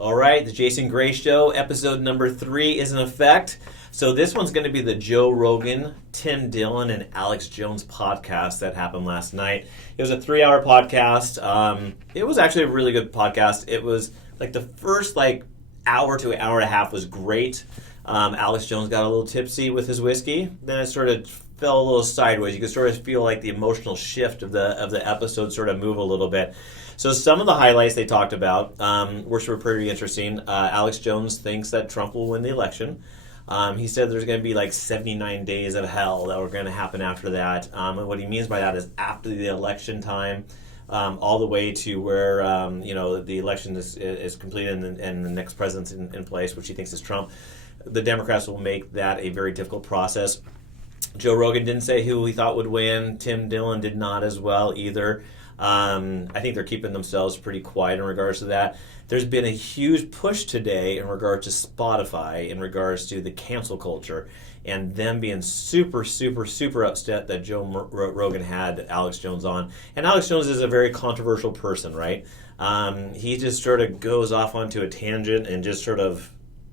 All right, the Jason Gray Show, episode number 3 is in effect. So this one's going to be the Joe Rogan, Tim Dillon, and Alex Jones podcast that happened last night. It was a 3-hour podcast. It was actually a really good podcast. It was like the first hour to an hour and a half was great. Alex Jones got a little tipsy with his whiskey. Then it sort of fell a little sideways. You could sort of feel like the emotional shift of the episode sort of move a little bit. So some of the highlights they talked about were pretty interesting. Alex Jones thinks that Trump will win the election. He said there's going to be 79 days of hell that are going to happen after that. And what he means by that is after the election time, all the way to where the election is completed and the next president's in place, which he thinks is Trump. The Democrats will make that a very difficult process. Joe Rogan didn't say who he thought would win. Tim Dillon did not as well either. I think they're keeping themselves pretty quiet in regards to that. There's been a huge push today in regards to Spotify, in regards to the cancel culture, and them being super, super, super upset that Joe Rogan had Alex Jones on. And Alex Jones is a very controversial person, right? He just sort of goes off onto a tangent and just sort of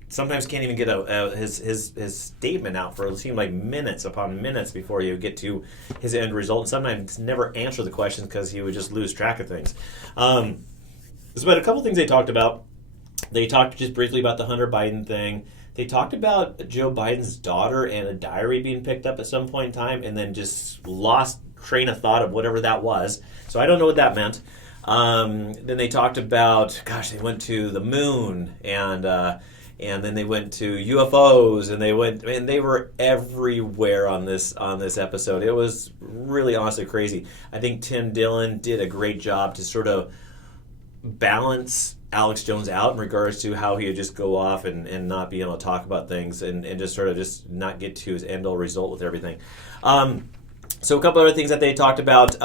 sometimes can't even get his statement out for it seemed like minutes upon minutes before you get to his end result, and sometimes never answer the questions because he would just lose track of things. But a couple things they talked about. They talked just briefly about the Hunter Biden thing. They talked about Joe Biden's daughter and a diary being picked up at some point in time, and then just lost train of thought of whatever that was. So I don't know what that meant. Then they talked about, they went to the moon, and then they went to UFOs, and they were everywhere on this episode. It was really honestly crazy. I think Tim Dillon did a great job to sort of balance Alex Jones out in regards to how he would just go off and not be able to talk about things and just sort of just not get to his end all result with everything. So a couple other things that they talked about.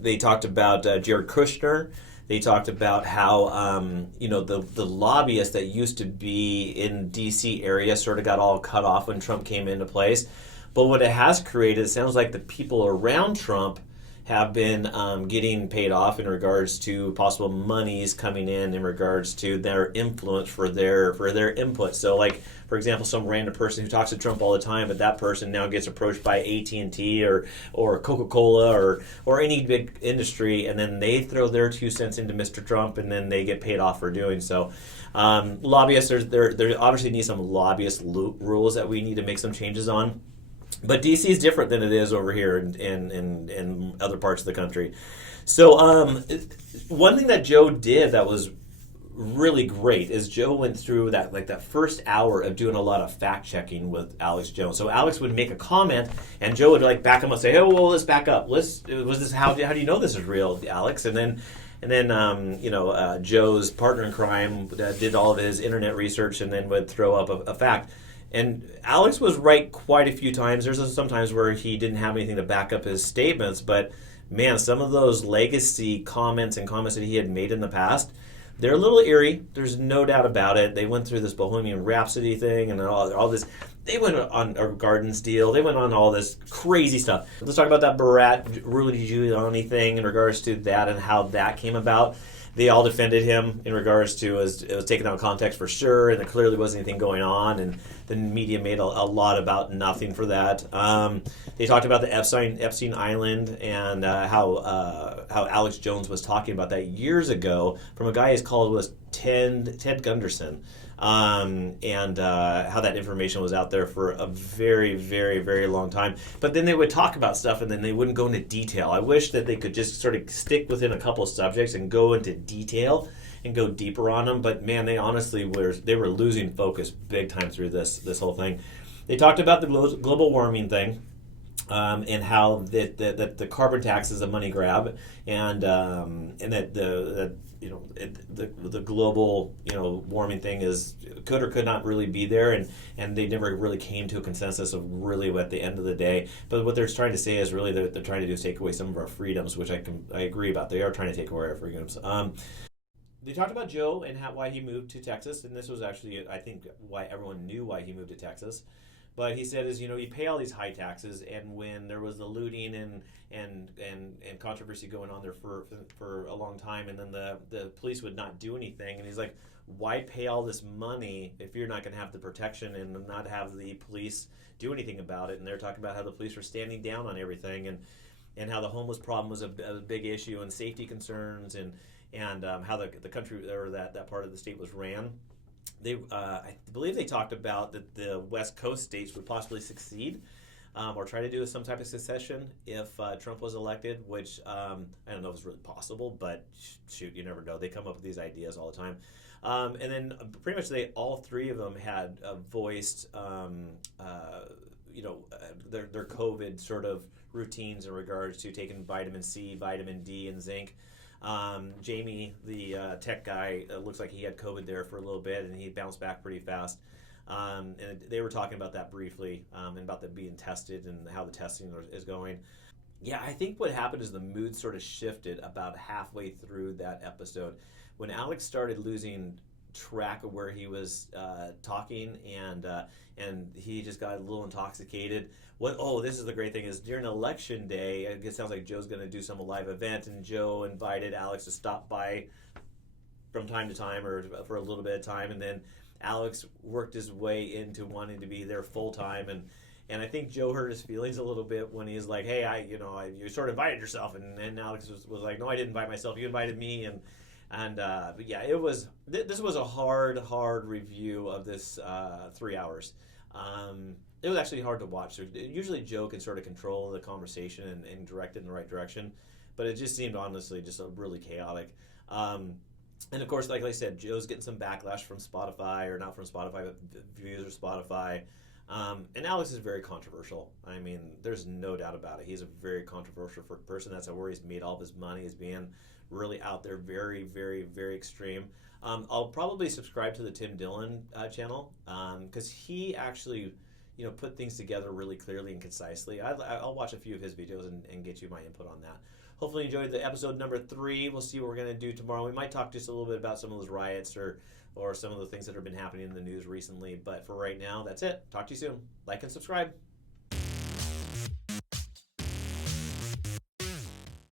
They talked about Jared Kushner. They talked about how the lobbyists that used to be in D.C. area sort of got all cut off when Trump came into place. But what it has created, it sounds like the people around Trump have been getting paid off in regards to possible monies coming in regards to their influence for their input. So for example, some random person who talks to Trump all the time, but that person now gets approached by AT&T or Coca-Cola or any big industry, and then they throw their 2 cents into Mr. Trump, and then they get paid off for doing so. Lobbyists, there obviously need some lobbyist rules that we need to make some changes on. But DC is different than it is over here in other parts of the country. So one thing that Joe did that was really great is Joe went through that first hour of doing a lot of fact checking with Alex Jones. So Alex would make a comment, and Joe would back him up and say, "Oh, well, let's back up. How do you know this is real, Alex?" And then Joe's partner in crime did all of his internet research and then would throw up a fact. And Alex was right quite a few times. There's some times where he didn't have anything to back up his statements, but man, some of those legacy comments that he had made in the past, they're a little eerie. There's no doubt about it. They went through this Bohemian Rhapsody thing and all this. They went on a Gardens deal. They went on all this crazy stuff. Let's talk about that Rudy Giuliani thing in regards to that and how that came about. They all defended him in regards to it was taken out of context for sure, and there clearly wasn't anything going on, and the media made a lot about nothing for that. They talked about the Epstein Island and how Alex Jones was talking about that years ago from a guy was Ted Gunderson. And how that information was out there for a very, very, very long time. But then they would talk about stuff and then they wouldn't go into detail. I wish that they could just sort of stick within a couple of subjects and go into detail and go deeper on them. But man, they honestly were losing focus big time through this whole thing. They talked about the global warming thing. And how that the carbon tax is a money grab, and that the global warming thing could or could not really be there, and they never really came to a consensus of really at the end of the day. But what they're trying to say is really they're trying to do is take away some of our freedoms, which I agree about. They are trying to take away our freedoms. They talked about Joe and why he moved to Texas, and this was actually I think why everyone knew why he moved to Texas. But he said is, you pay all these high taxes, and when there was the looting and controversy going on there for a long time, and then the police would not do anything, and he's like, why pay all this money if you're not going to have the protection and not have the police do anything about it? And they're talking about how the police were standing down on everything, and how the homeless problem was a big issue, and safety concerns, and how the country, or that part of the state was ran. I believe they talked about that the West Coast states would possibly succeed or try to do some type of secession if Trump was elected, which I don't know if it's really possible, but shoot, you never know. They come up with these ideas all the time. And then pretty much all three of them had voiced their COVID sort of routines in regards to taking vitamin C, vitamin D, and zinc. Jamie, the tech guy, looks like he had COVID there for a little bit, and he bounced back pretty fast. And they were talking about that briefly, and about them being tested and how the testing is going. Yeah, I think what happened is the mood sort of shifted about halfway through that episode. When Alex started losing track of where he was talking, and he just got a little intoxicated. This is the great thing is during election day, it sounds like Joe's going to do some live event, and Joe invited Alex to stop by from time to time, or for a little bit of time, and then Alex worked his way into wanting to be there full time, and I think Joe hurt his feelings a little bit when he's like, hey, you sort of invited yourself, and Alex was like, no, I didn't invite myself, you invited me, but yeah, this was a hard review of this 3 hours. It was actually hard to watch. So usually Joe can sort of control the conversation and direct it in the right direction, but it just seemed honestly just really chaotic. And of course, like I said, Joe's getting some backlash from Spotify, or not from Spotify, but views of Spotify. And Alex is very controversial. I mean, there's no doubt about it. He's a very controversial person. That's where he's made all of his money, is being really out there, very, very, very extreme. I'll probably subscribe to the Tim Dillon channel, because he actually put things together really clearly and concisely. I'll watch a few of his videos and get you my input on that. Hopefully you enjoyed the episode number 3. We'll see what we're going to do tomorrow. We might talk just a little bit about some of those riots or some of the things that have been happening in the news recently. But for right now, that's it. Talk to you soon. Like and subscribe.